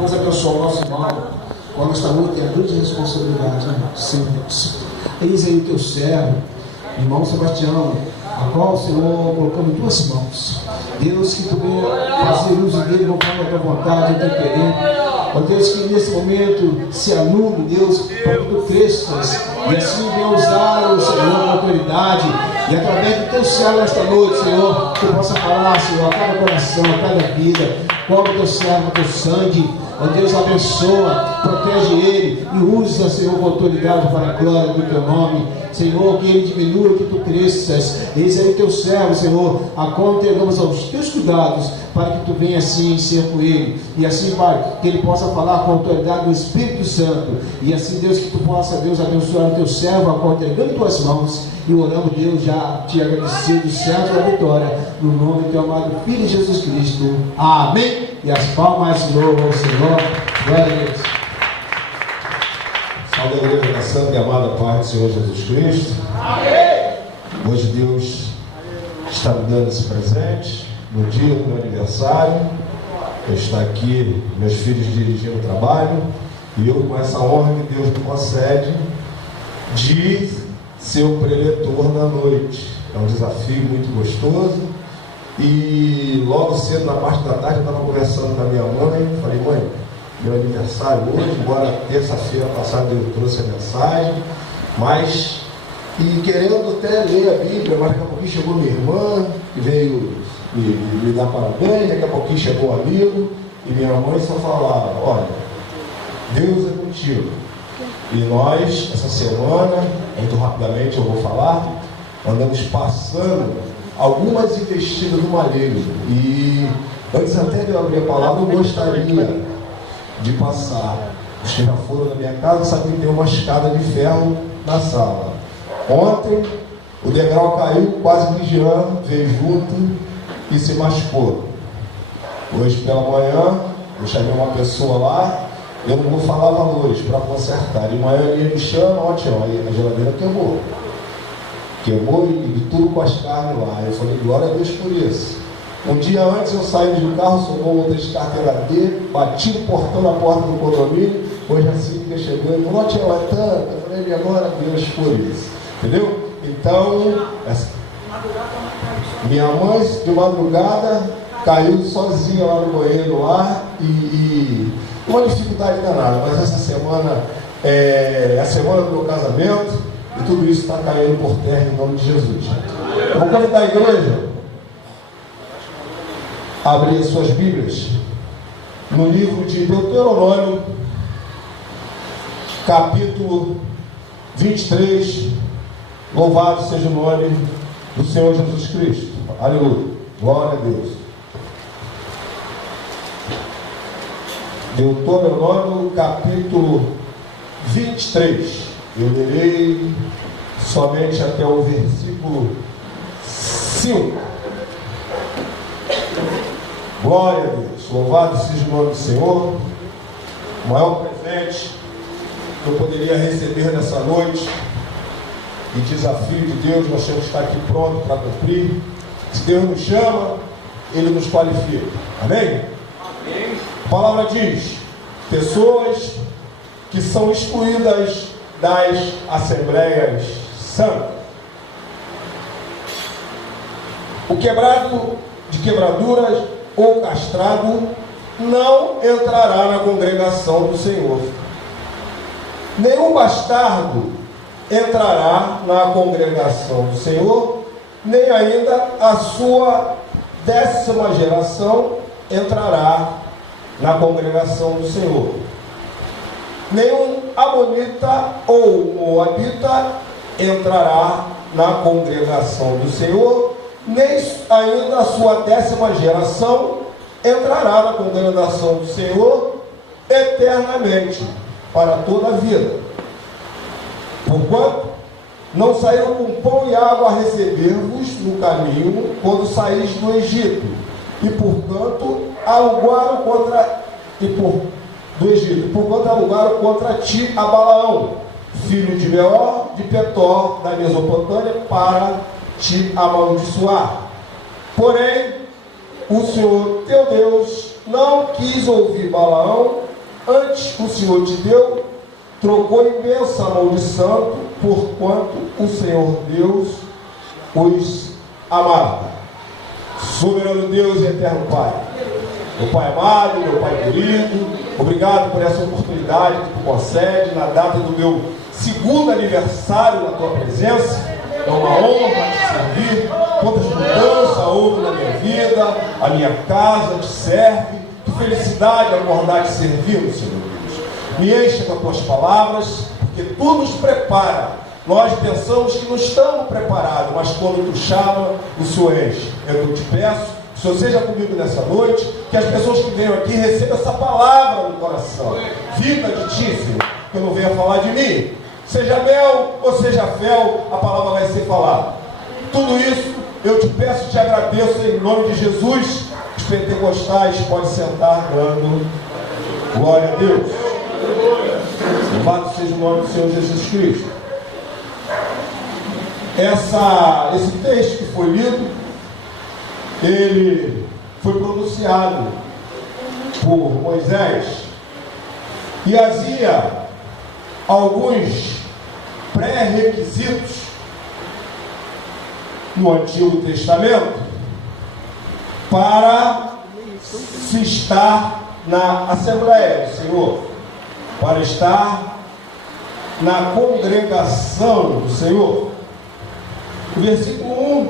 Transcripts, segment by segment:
Vamos abençoar o nosso irmão. Quando esta luta tem a grande responsabilidade, né? Sim. Eis aí o teu servo, irmão Sebastião, a qual o Senhor colocamos em tuas mãos. Deus, que tu venha fazer uso dele conforme a tua vontade, a teu querer. Ó Deus, que nesse momento se alume, Deus, para que tu cresças e assim venha usar o Senhor com autoridade. E através do teu servo esta noite, Senhor, tu possa falar, Senhor, a cada coração, a cada vida. Cobre o teu servo, o teu sangue. Ó Deus, abençoa, protege ele e usa, Senhor, com autoridade para a glória do teu nome. Senhor, que ele diminua, que tu cresças. Esse é o teu servo, Senhor, a qual entregamos aos teus cuidados, para que tu venha assim ser com ele. E assim, Pai, que ele possa falar com a autoridade do Espírito Santo. E assim, Deus, que tu possa, Deus, abençoar o teu servo, a qual entregando tuas mãos. E oramos, Deus, já te agradecido, certo da vitória, no nome do teu amado Filho Jesus Cristo. Amém. E as palmas louvam ao Senhor. Glória a Deus. Salve a igreja da Santa e amada paz do Senhor Jesus Cristo. Amém. Hoje Deus está me dando esse presente no dia do meu aniversário. Eu estou aqui, meus filhos dirigindo o trabalho, e eu com essa honra que Deus me concede de ser o preletor da noite. É um desafio muito gostoso. E logo cedo, na parte da tarde, eu estava conversando com a minha mãe. Falei, mãe, meu aniversário hoje, embora terça-feira passada eu trouxe a mensagem, mas, e querendo até ler a Bíblia, mas daqui a pouquinho chegou minha irmã, que veio me dar parabéns, daqui a pouquinho chegou um amigo, e minha mãe só falava, olha, Deus é contigo. E nós, essa semana, muito rapidamente eu vou falar, andamos passando algumas investidas no malheiro. E antes até de eu abrir a palavra, eu gostaria de passar. Os que já foram na minha casa sabem que tem uma escada de ferro na sala. Ontem o degrau caiu, quase que Jean veio junto e se machucou. Hoje pela manhã eu chamei uma pessoa lá. Eu não vou falar valores para consertar. De manhã ele me chama, ó, tio, a geladeira queimou. Queimou e tudo com as carnes lá. Eu falei, glória a Deus por isso. Um dia antes eu saí do carro, somou outra carteira, bati no portão na porta do condomínio. Hoje assim que chegou, ele falou, ó, tio, é tanto. Eu falei, glória a Deus por isso. Entendeu? Então, minha mãe de madrugada caiu sozinha lá no banheiro lá e uma dificuldade danada, mas essa semana é a semana do meu casamento e tudo isso está caindo por terra em nome de Jesus. Vou convidar a igreja a abrir as suas Bíblias no livro de Deuteronômio, capítulo 23. Louvado seja o nome do Senhor Jesus Cristo. Aleluia. Glória a Deus. Deuteronômio capítulo 23. Eu lerei somente até o versículo 5. Glória a Deus. Louvado seja o nome do Senhor. O maior presente que eu poderia receber nessa noite. E desafio de Deus, nós temos que estar aqui pronto para cumprir. Se Deus nos chama, Ele nos qualifica. Amém? Amém. A palavra diz, pessoas que são excluídas das assembleias santas. O quebrado de quebraduras ou castrado não entrará na congregação do Senhor. Nenhum bastardo entrará na congregação do Senhor, nem ainda a sua 10ª geração entrará na congregação do Senhor. Nenhum amonita ou moabita entrará na congregação do Senhor, nem ainda a sua 10ª geração entrará na congregação do Senhor eternamente, para toda a vida. Porquanto não saíram com pão e água a receber-vos no caminho quando saís do Egito, e porquanto alugaram contra ti a Balaão, filho de Beor, de Petor, da Mesopotâmia, para te amaldiçoar. Porém, o Senhor teu Deus não quis ouvir Balaão, antes o Senhor te deu, trocou imensa maldição, porquanto o Senhor Deus os amava. Soberano Deus e eterno Pai, meu Pai amado, meu Pai querido, obrigado por essa oportunidade que tu concede na data do meu segundo aniversário na tua presença. É uma honra te servir. Quantas mudanças houve na minha vida, a minha casa te serve. Que felicidade acordar te servindo, Senhor Deus. Me encha com as tuas palavras, porque tu nos prepara. Nós pensamos que não estamos preparados, mas quando tu chama, o Senhor enche. Eu te peço, que o Senhor seja comigo nessa noite, que as pessoas que venham aqui recebam essa palavra no coração. Vida de ti, Senhor, que eu não venha falar de mim. Seja mel ou seja fel, a palavra vai ser falada. Tudo isso eu te peço e te agradeço em nome de Jesus. Os pentecostais podem sentar dando glória a Deus. Louvado seja o nome do Senhor Jesus Cristo. Esse texto que foi lido, ele foi pronunciado por Moisés e havia alguns pré-requisitos no Antigo Testamento para se estar na Assembleia do Senhor, para estar na congregação do Senhor. O versículo 1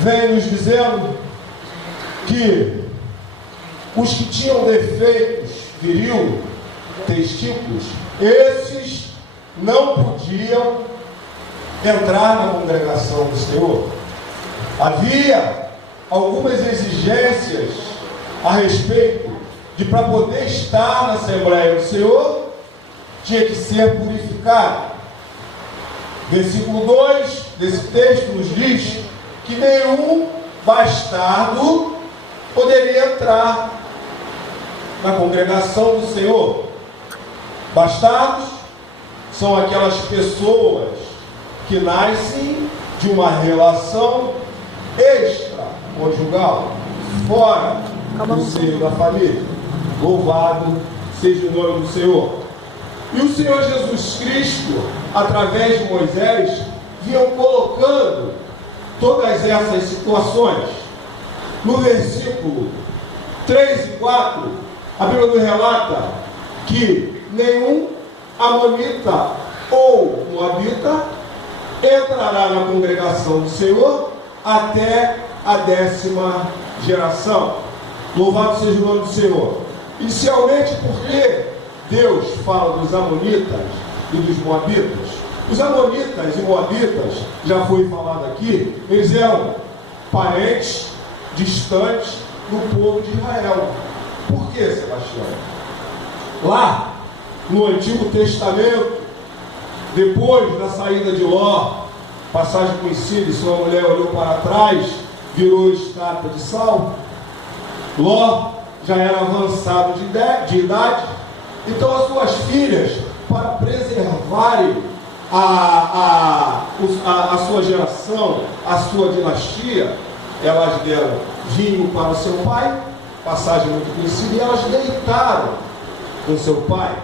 vem nos dizendo que os que tinham defeitos viril, testículos, esses não podiam entrar na congregação do Senhor. Havia algumas exigências a respeito de, para poder estar na Assembleia do Senhor, tinha que ser purificado. Versículo 2 desse texto nos diz que nenhum bastardo poderia entrar na congregação do Senhor. Bastardos são aquelas pessoas que nascem de uma relação extraconjugal, fora do seio da família. Louvado seja o nome do Senhor. E o Senhor Jesus Cristo, através de Moisés, vinham colocando todas essas situações. No versículo 3 e 4, a Bíblia nos relata que nenhum amonita ou moabita entrará na congregação do Senhor até a 10ª geração. Louvado seja o nome do Senhor. Inicialmente porque Deus fala dos amonitas e dos moabitas. Os amonitas e moabitas, já foi falado aqui, eles eram parentes distantes do povo de Israel. Por que, Sebastião? Lá no Antigo Testamento, depois da saída de Ló, passagem conhecida, sua mulher olhou para trás, virou estátua de sal. Ló já era avançado de idade, então as suas filhas, para preservarem a sua geração, a sua dinastia, elas deram vinho para o seu pai, passagem muito conhecida, e elas deitaram com seu pai.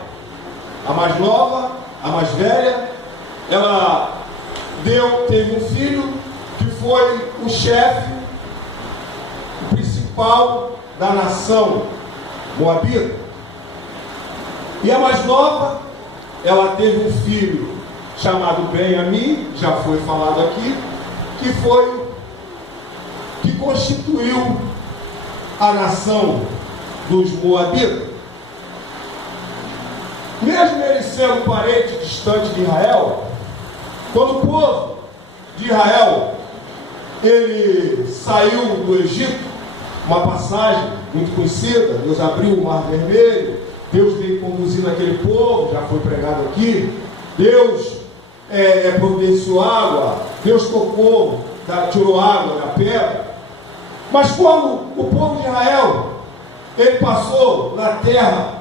A mais nova, a mais velha, ela teve um filho que foi o chefe, o principal da nação moabita. E a mais nova, ela teve um filho chamado Ben-Ami, já foi falado aqui, que constituiu a nação dos moabitas. Mesmo ele sendo parente distante de Israel, quando o povo de Israel ele saiu do Egito, uma passagem muito conhecida, Deus abriu o Mar Vermelho, Deus veio conduzindo aquele povo, já foi pregado aqui, Deus providenciou água, Deus tocou, tirou água da pedra. Mas quando o povo de Israel ele passou na terra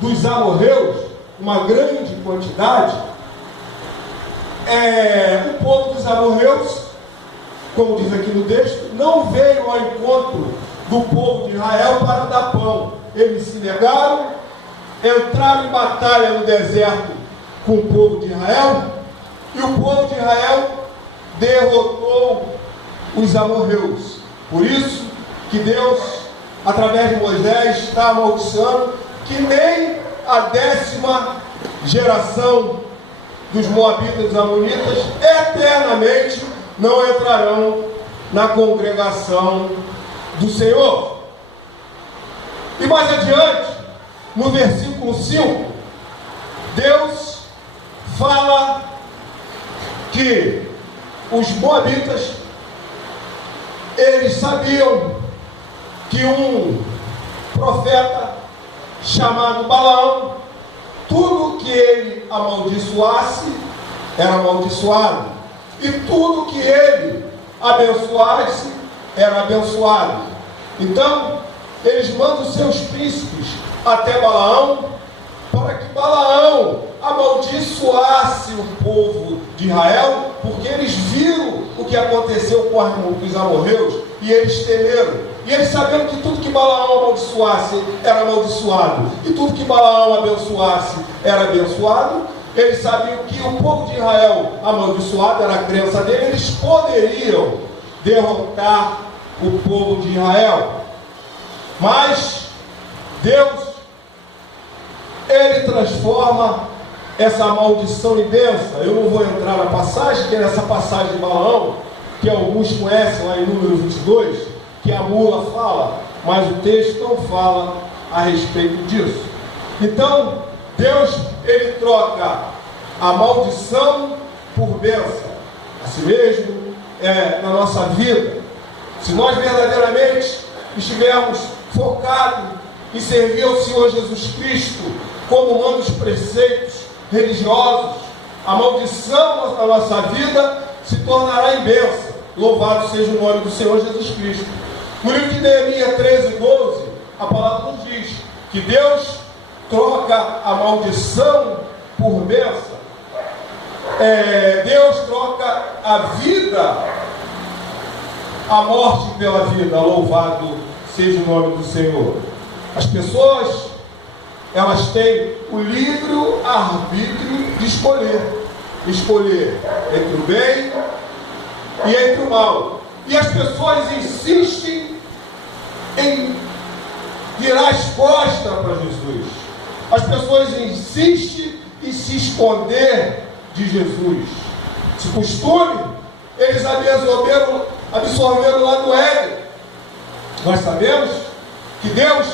dos amorreus, uma grande quantidade, o povo dos amorreus, como diz aqui no texto, não veio ao encontro do povo de Israel para dar pão. Eles se negaram, entraram em batalha no deserto com o povo de Israel, e o povo de Israel derrotou os amorreus. Por isso que Deus, através de Moisés, está amaldiçoando que nem a 10ª geração dos moabitas e dos amonitas eternamente não entrarão na congregação do Senhor. E mais adiante, no versículo 5, Deus fala que os moabitas, eles sabiam que um profeta chamado Balaão, tudo que ele amaldiçoasse era amaldiçoado, e tudo que ele abençoasse era abençoado. Então eles mandam seus príncipes até Balaão, para que Balaão amaldiçoasse o povo de Israel, porque eles viram o que aconteceu com os amorreus, e eles temeram. E eles sabiam que tudo que Balaão amaldiçoasse era amaldiçoado, e tudo que Balaão abençoasse era abençoado. Eles sabiam que o povo de Israel amaldiçoado era a crença dele, eles poderiam derrotar o povo de Israel. Mas Deus, ele transforma essa maldição em bênção. Eu não vou entrar na passagem, que é nessa passagem de Balaão, que alguns conhecem lá em Número 22, que a mula fala, mas o texto não fala a respeito disso. Então, Deus, ele troca a maldição por bênção. Assim mesmo na nossa vida. Se nós verdadeiramente estivermos focados em servir ao Senhor Jesus Cristo, como manda os preceitos religiosos, a maldição na nossa vida se tornará em bênção. Louvado seja o nome do Senhor Jesus Cristo. No livro de Neemias 13:12, a palavra nos diz que Deus troca a maldição por bênção. Deus troca a vida, a morte pela vida. Louvado seja o nome do Senhor. As pessoas, elas têm o livre arbítrio de escolher entre o bem e entre o mal. E as pessoas insistem em virar as costas para Jesus. As pessoas insistem em se esconder de Jesus. Esse costume, eles absorveram lá no Éden. Nós sabemos que Deus,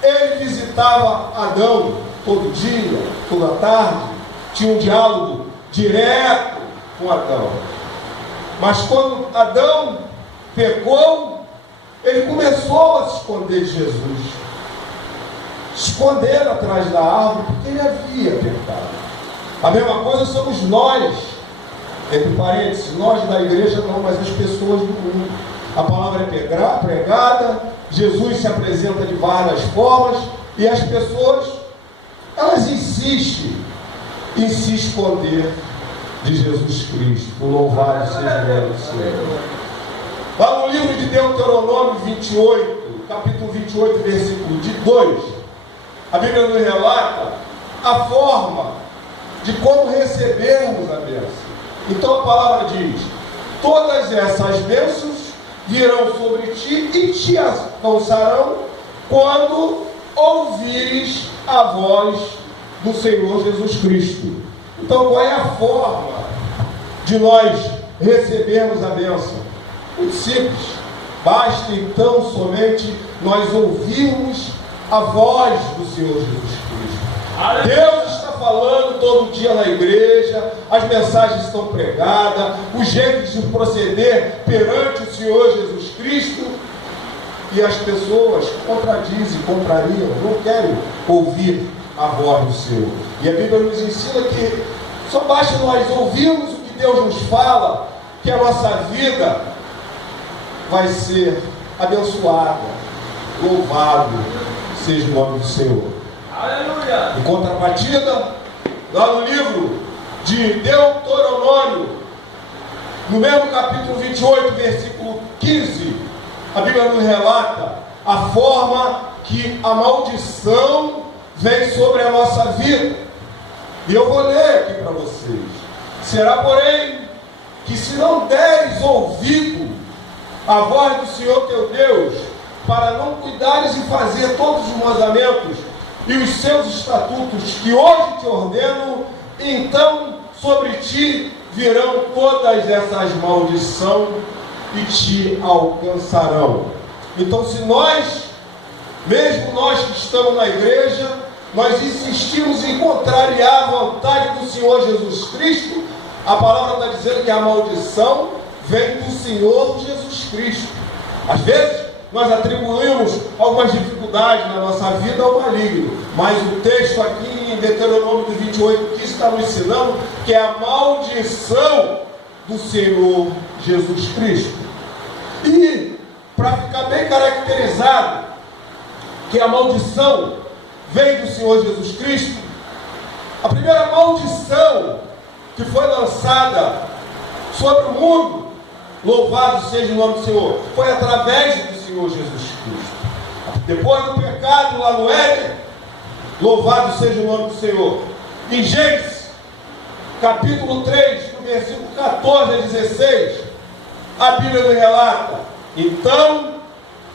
ele visitava Adão todo dia, toda tarde, tinha um diálogo direto com Adão. Mas quando Adão pecou, ele começou a se esconder de Jesus, esconder atrás da árvore, porque ele havia pecado. A mesma coisa somos nós, entre parênteses, nós da igreja não, mas as pessoas do mundo. A palavra é pregada, Jesus se apresenta de várias formas, e as pessoas, elas insistem em se esconder de Jesus Cristo. Louvado seja o nome do Senhor. Lá no livro de Deuteronômio 28, capítulo 28, versículo 2, a Bíblia nos relata a forma de como recebermos a bênção. Então a palavra diz: todas essas bênçãos virão sobre ti e te alcançarão quando ouvires a voz do Senhor Jesus Cristo. Então, qual é a forma de nós recebermos a bênção? Muito simples. Basta então somente nós ouvirmos a voz do Senhor Jesus Cristo. Deus está falando todo dia na igreja, as mensagens estão pregadas, o jeito de proceder perante o Senhor Jesus Cristo, e as pessoas contrariam, não querem ouvir a voz do Senhor. E a Bíblia nos ensina que só basta nós ouvirmos o que Deus nos fala, que a nossa vida vai ser abençoada. Louvado seja o nome do Senhor. Aleluia! Em contrapartida, lá no livro de Deuteronômio, no mesmo capítulo 28, versículo 15, a Bíblia nos relata a forma que a maldição vem sobre a nossa vida. E eu vou ler aqui para vocês. Será, porém, que se não deres ouvido à voz do Senhor teu Deus, para não cuidares e fazer todos os mandamentos e os seus estatutos que hoje te ordeno, então sobre ti virão todas essas maldições e te alcançarão. Então, se nós, mesmo nós que estamos na igreja, nós insistimos em contrariar a vontade do Senhor Jesus Cristo, a palavra está dizendo que a maldição vem do Senhor Jesus Cristo. Às vezes, nós atribuímos algumas dificuldades na nossa vida ao maligno, mas o texto aqui em Deuteronômio 28:15 está nos ensinando que é a maldição do Senhor Jesus Cristo. E, para ficar bem caracterizado que a maldição vem do Senhor Jesus Cristo, a primeira maldição que foi lançada sobre o mundo, louvado seja o nome do Senhor, foi através do Senhor Jesus Cristo. Depois do pecado lá no Éden, louvado seja o nome do Senhor. Em Gênesis, capítulo 3, no versículo 14 a 16, a Bíblia nos relata: então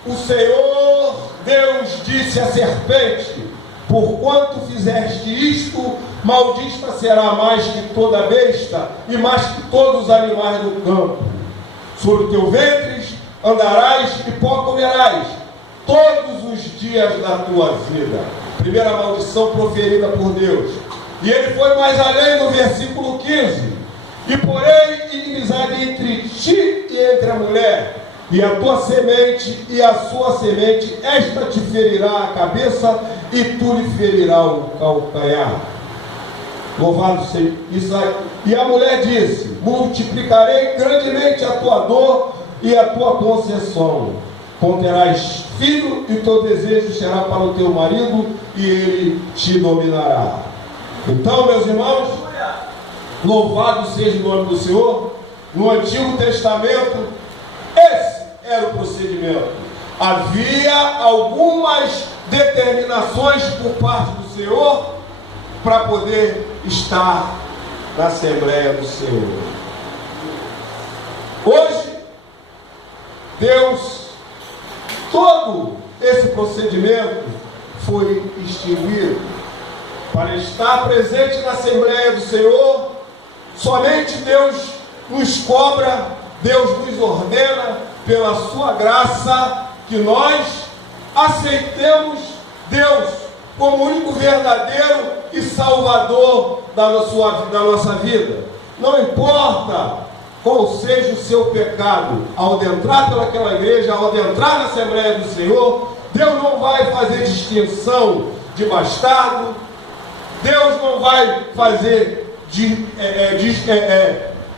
o Senhor Deus disse à serpente: porquanto fizeste isto, maldita será mais que toda besta e mais que todos os animais do campo. Sobre o teu ventre andarás e pó comerás todos os dias da tua vida. Primeira maldição proferida por Deus. E ele foi mais além no versículo 15: e porém inimizade entre ti e entre a mulher, e a tua semente e a sua semente, esta te ferirá a cabeça e tu lhe ferirá o calcanhar. Louvado seja isso aí. E a mulher disse: multiplicarei grandemente a tua dor e a tua concessão. Conterás filho e o teu desejo será para o teu marido e ele te dominará. Então, meus irmãos, louvado seja o nome do Senhor. No Antigo Testamento, esse era o procedimento. Havia algumas determinações por parte do Senhor para poder estar na Assembleia do Senhor. Hoje, Deus, todo esse procedimento foi extinguido. Para estar presente na Assembleia do Senhor, somente Deus nos cobra, Deus nos ordena, pela sua graça, que nós aceitemos Deus como único verdadeiro e salvador da nossa vida. Não importa qual seja o seu pecado, ao adentrar pelaquela igreja, ao adentrar na Assembleia do Senhor, Deus não vai fazer distinção de bastardo, Deus não vai fazer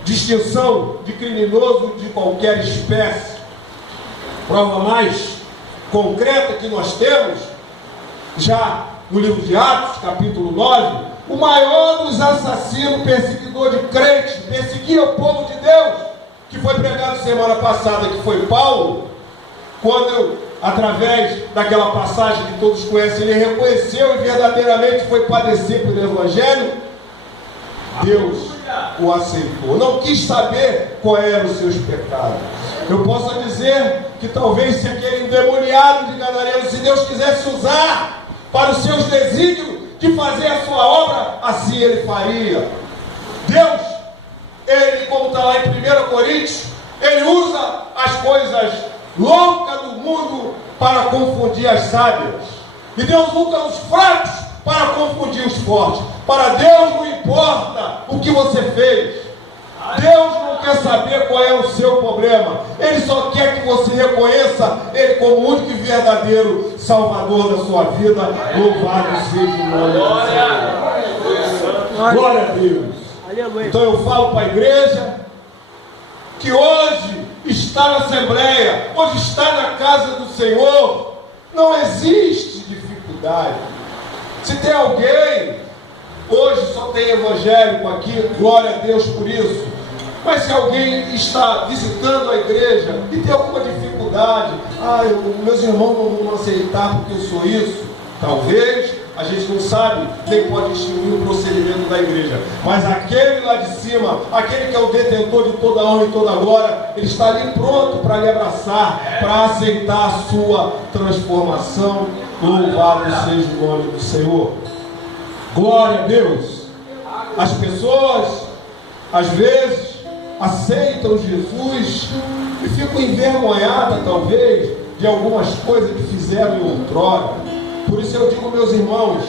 distinção de criminoso de qualquer espécie. Prova mais concreta que nós temos, já no livro de Atos, capítulo 9, o maior dos assassinos, perseguidor de crentes, perseguia o povo de Deus, que foi pregado semana passada, que foi Paulo, quando, através daquela passagem que todos conhecem, ele reconheceu e verdadeiramente foi padecer pelo Evangelho, Deus o aceitou, não quis saber qual eram os seus pecados. Eu posso dizer que talvez se aquele endemoniado de Gadareno, se Deus quisesse usar para os seus desígnios de fazer a sua obra, assim ele faria. Deus, ele, como está lá em 1 Coríntios, ele usa as coisas loucas do mundo para confundir as sábias, e Deus usa os fracos para confundir os fortes. Para Deus não importa o que você fez, Deus não quer saber qual é o seu problema, Ele só quer que você reconheça Ele como o único e verdadeiro Salvador da sua vida. Louvado seja o nome do Senhor. Glória a Deus. Então eu falo para a igreja que hoje está na Assembleia, hoje está na casa do Senhor, não existe dificuldade. Se tem alguém, hoje só tem evangélico aqui, glória a Deus por isso. Mas se alguém está visitando a igreja e tem alguma dificuldade, meus irmãos não vão aceitar porque eu sou isso, talvez, a gente não sabe, nem pode distinguir o procedimento da igreja, mas aquele lá de cima, aquele que é o detentor de toda a honra e toda a glória, ele está ali pronto para lhe abraçar, para aceitar a sua transformação. Louvado seja o nome do Senhor. Glória a Deus. As pessoas, às vezes, aceitam Jesus e ficam envergonhadas, talvez, de algumas coisas que fizeram em outrora. Por isso eu digo, meus irmãos,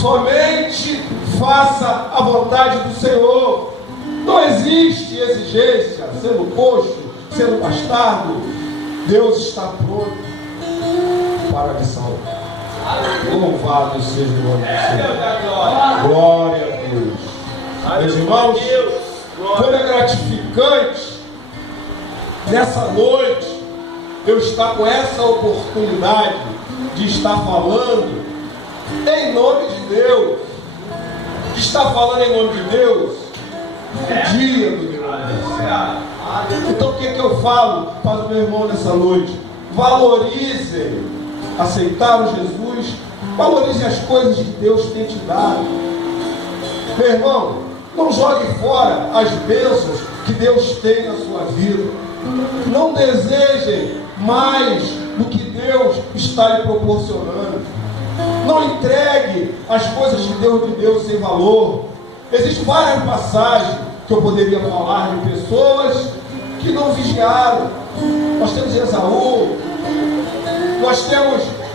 somente faça a vontade do Senhor. Não existe exigência, sendo coxo, sendo bastardo. Deus está pronto para lhe salvar. Louvado seja o nome do Senhor. Glória a Deus. Meus irmãos, como é gratificante nessa noite eu estar com essa oportunidade de estar falando em nome de Deus, de estar falando em nome de Deus no dia do meu aniversário. Então o que eu falo para o meu irmão nessa noite? Valorizem, aceitaram Jesus, valorizem as coisas que Deus tem te dado. Meu irmão, não jogue fora as bênçãos que Deus tem na sua vida. Não desejem mais do que Deus está lhe proporcionando. Não entregue as coisas de Deus sem valor. Existem várias passagens que eu poderia falar de pessoas que não vigiaram. Nós temos Esaú,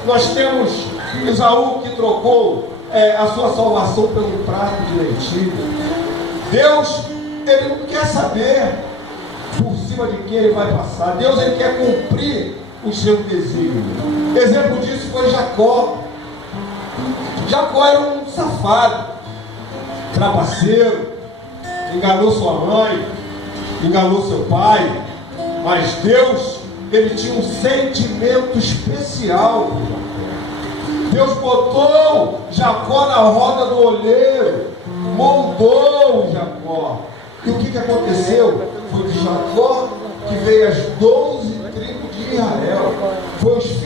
nós temos Esaú que trocou a sua salvação pelo prato de lentilha. Deus, Ele não quer saber por cima de quem Ele vai passar. Deus, Ele quer cumprir os seus desígnios. Exemplo disso foi Jacó. Jacó era um safado, trapaceiro, enganou sua mãe, enganou seu pai, mas Deus, Ele tinha um sentimento especial. Deus botou Jacó na roda do oleiro, moldou Jacó. E o que aconteceu? Foi de Jacó que veio as 12 tribos de Israel. Foi os filhos